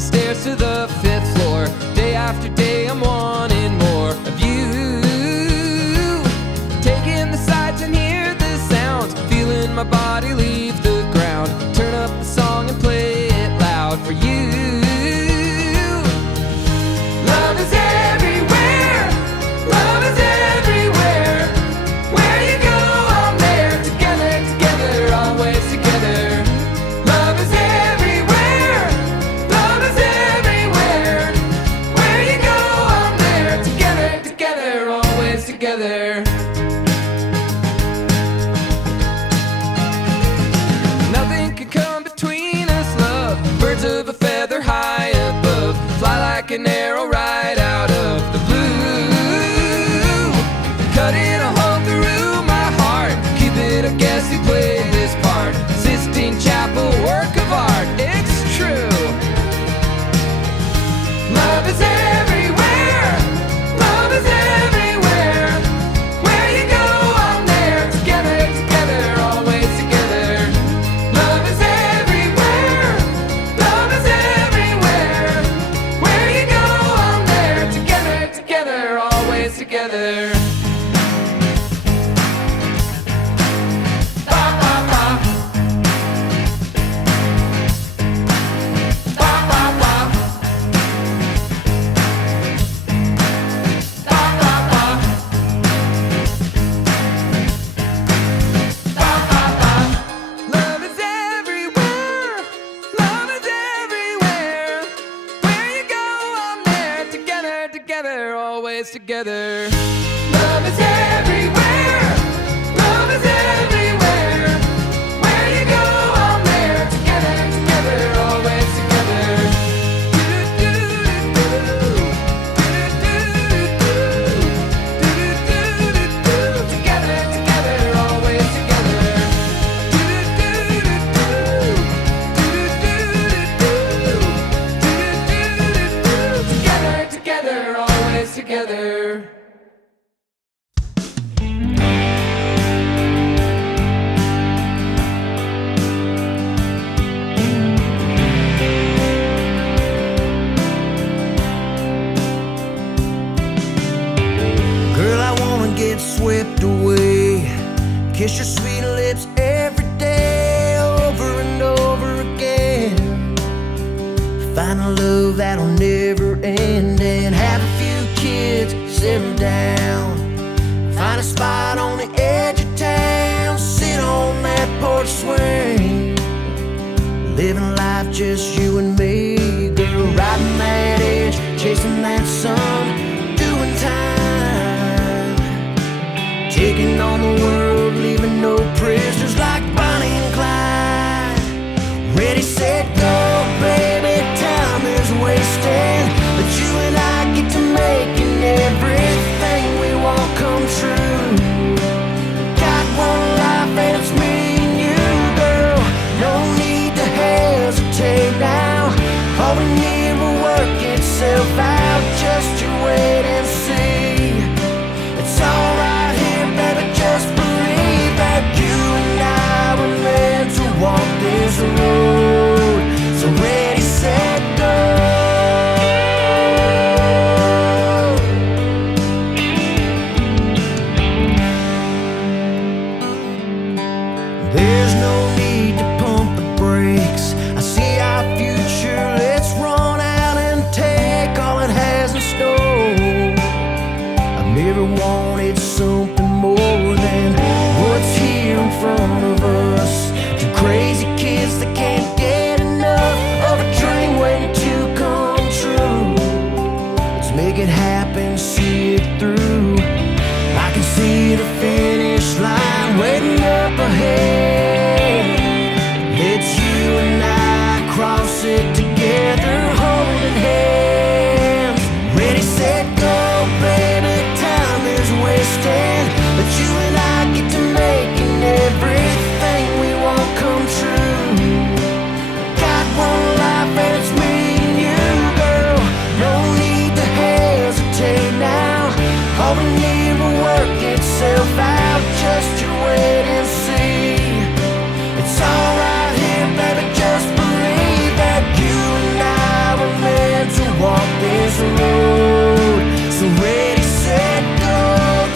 the stairs to the 5th floor. Day after day I'm wanting more of you. Taking the sights and hear the sounds, feeling my body leave the ground. Turn up the song and play it loud for you. Love is everywhere, love is everywhere. Where you go, I'm there. Together, together, always together. Love is everywhere, love is everywhere. Where you go, I'm there. Together, together, always together. Nothing can come between us, love. Birds of a feather high above, fly like an arrow right out of the blue. Cutting a hole through my heart, Cupid, I guess he played this part. Sistine Chapel, work of art, it's true. Love is everywhere, love is everywhere. Where you go, I'm there. Together, together, always together. Love is everywhere, love is everywhere. Where you go, I'm there. Together, together, always together. Ba, ba, ba. Ba, ba, ba. Ba, ba, ba. Ba, ba, ba. Love is everywhere, love is everywhere. Where you go, I'm there. Together, together, always together. Love is everywhere, love is everywhere. Where you go, I'm there. Together, together, always together. Together, together, always together. Together, together, always together. Girl, I wanna get swept away, kiss your sweet lips every day, over and over again. Find a love that'll never end, and have a few kids, settle down. Find a spot on the edge of town, sit on that porch swing, living life just you and me. Girl, riding that edge, chasing that sun, doing time, taking on the world, leaving no prisoners like Bonnie and Clyde. Ready, set, go, baby, time is wasting, but you and I get to making everything we want come true. Got one life and it's me and you, girl. No need to hesitate now. All we need will work itself out. Just you wait and see. It's all right here, baby. Just believe that you and I were meant to walk this road. So ready, set, go. There's no need to pump the brakes. I see our future. Let's run out and take all it has in store. I've never wanted something more than what's here in front of us. Two crazy kids that can't get enough of a dream waiting to come true. Let's make it happen, see it through. I can see the finish line waiting up ahead. It's you and I cross it together, holding hands. Ready, set, go, baby, time is wasting, but you and I get to making everything we want come true. Got one life and it's me and you, girl. No need to hesitate now. this road. So ready, set, go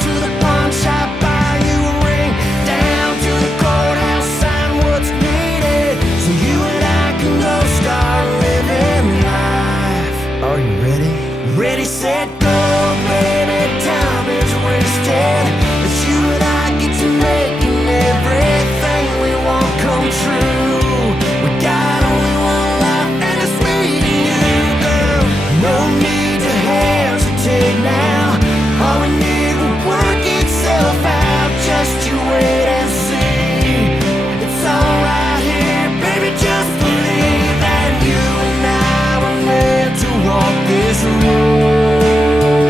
to the pawn shop, buy you a ring, down to the courthouse, sign what's needed, so you and I can go start living life. Are you ready? Ready, set, go, baby, time is wasted. But you and I get to making everything we want come true. We got only one life, and it's me and you, girl. No need to hesitate now. All we need will work itself out. Just you wait and see. It's all right here, baby. Just believe that you and I were meant to walk this road.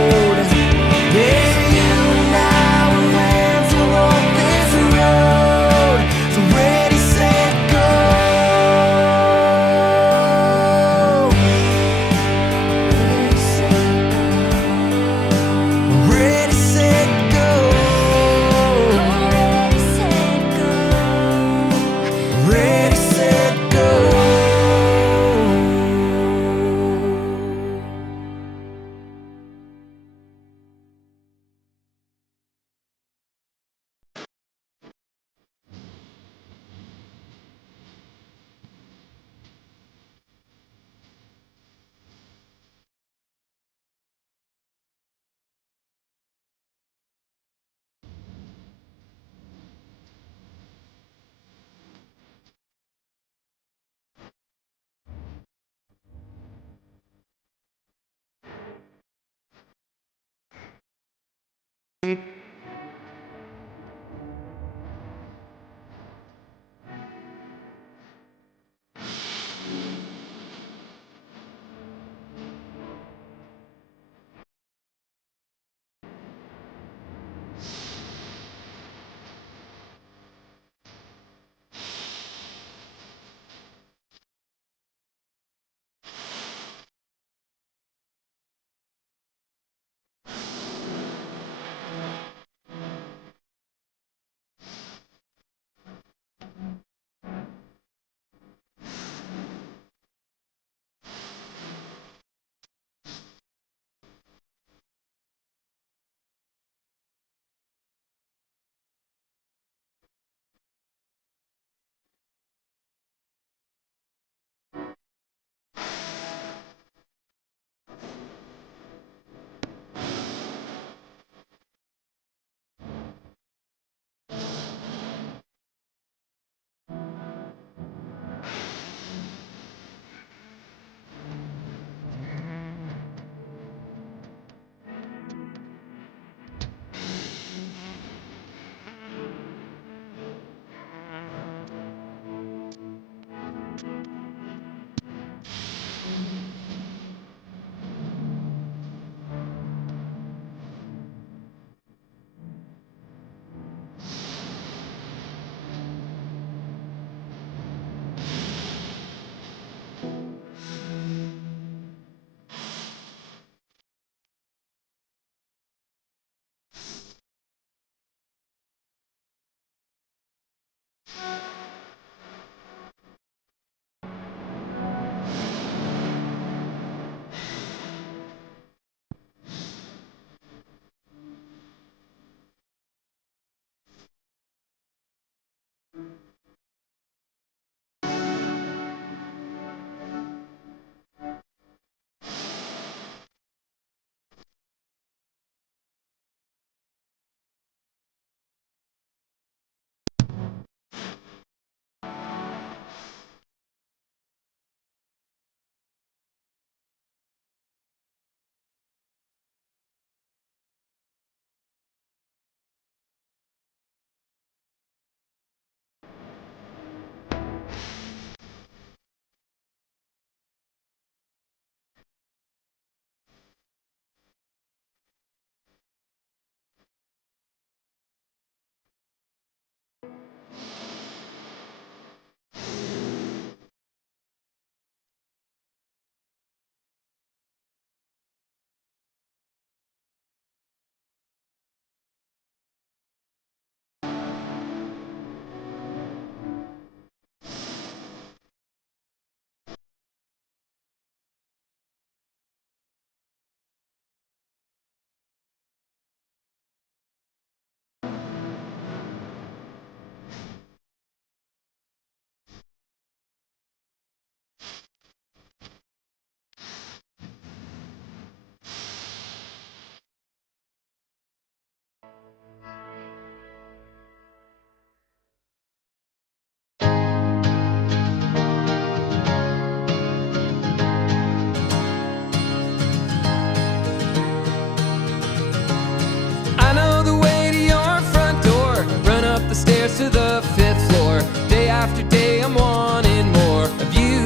stairs to the 5th floor. Day after day I'm wanting more of you.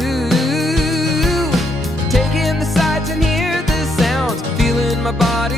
Taking the sights and hear the sounds, feeling my body